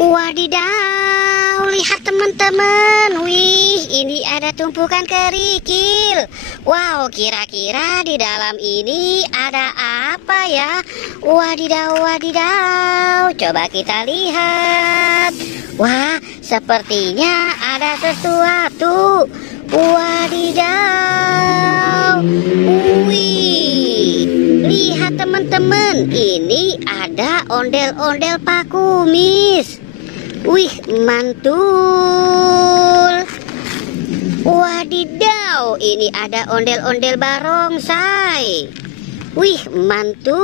Wadidaw, lihat teman-teman. Wih, ini ada tumpukan kerikil. Wow, kira-kira di dalam ini ada apa ya? Wadidaw, wadidaw. Coba kita lihat. Wah, sepertinya ada sesuatu. Wadidaw. Wih, lihat teman-teman. Ini ada ondel-ondel Pak Kumis. Wih, mantul. Wadidaw, ini ada ondel-ondel barongsai. Wih, mantul.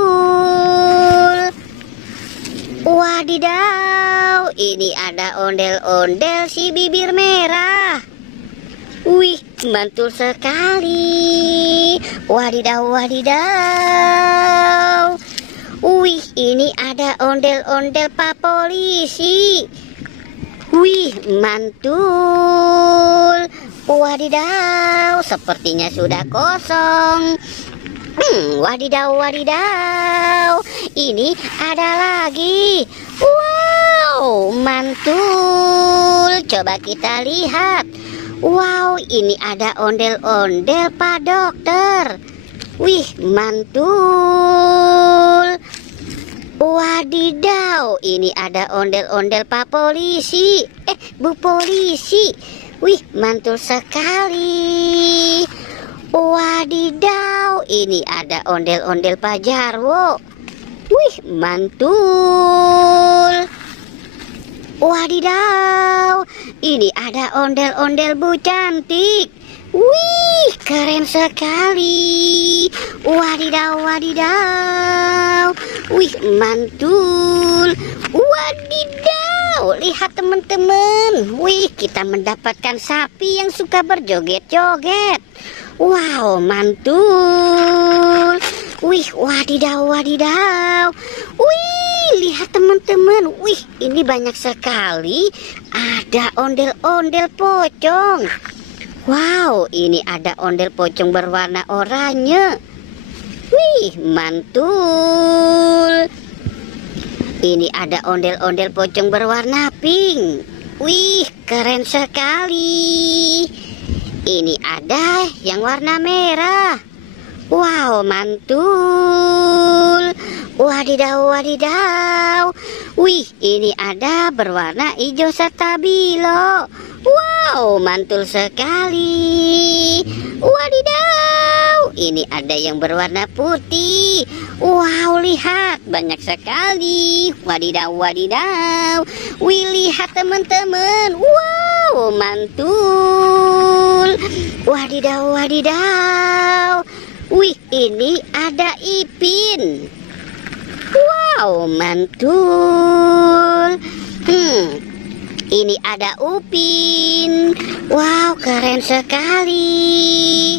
Wadidaw, ini ada ondel-ondel si bibir merah. Wih, mantul sekali. Wadidaw, wadidaw. Wih, ini ada ondel-ondel Pak Polisi. Wih, mantul. Wadidaw, sepertinya sudah kosong. Wadidaw, wadidaw. Ini ada lagi. Wow, mantul. Coba kita lihat. Wow, ini ada ondel-ondel Pak Dokter. Wih, mantul. Wadidaw, ini ada ondel-ondel Pak Polisi. Bu Polisi. Wih, mantul sekali. Wadidaw, ini ada ondel-ondel Pak Jarwo. Wih, mantul. Wadidaw, ini ada ondel-ondel Bu Cantik. Wih, keren sekali. Wadidaw, wadidaw. Wih, mantul. Wadidaw, lihat teman-teman. Wih, kita mendapatkan sapi yang suka berjoget-joget. Wow, mantul. Wih, wadidaw, wadidaw. Wih, lihat teman-teman. Wih, ini banyak sekali. Ada ondel-ondel pocong. Wow, ini ada ondel pocong berwarna oranye. Wih, mantul. Ini ada ondel-ondel pocong berwarna pink. Wih, keren sekali. Ini ada yang warna merah. Wow, mantul. Wadidaw, wadidaw. Wih, ini ada berwarna hijau stabilo. Wow, mantul sekali. Wadidaw, ini ada yang berwarna putih. Wow, lihat, banyak sekali. Wadidaw, wadidaw. Wih, lihat teman-teman. Wow, mantul. Wadidaw, wadidaw. Wih, ini ada Ipin. Wow, mantul. Ini ada Upin. Wow, keren sekali.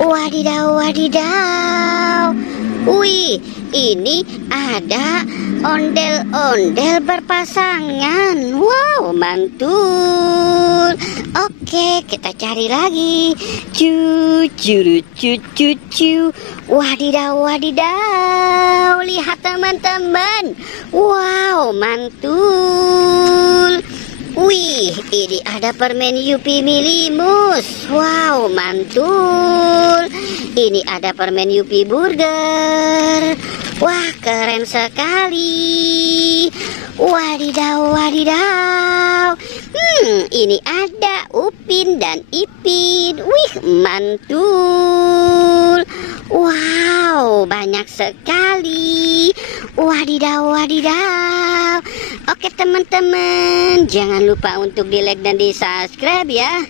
Wadidaw, wadidaw. Wih, ini ada ondel-ondel berpasangan. Wow, mantul. Oke, kita cari lagi. Cu. Wadidaw, wadidaw. Lihat teman-teman. Wow, mantul. Wih, ini ada permen Yupi Milimus. Wow, mantul. Ini ada permen Yupi Burger. Wah, keren sekali. Wadidaw, wadidaw. Ini ada Upin dan Ipin. Wih, mantul. Wow, banyak sekali. Wadidaw, wadidaw. Oke teman-teman, jangan lupa untuk di like dan di subscribe ya.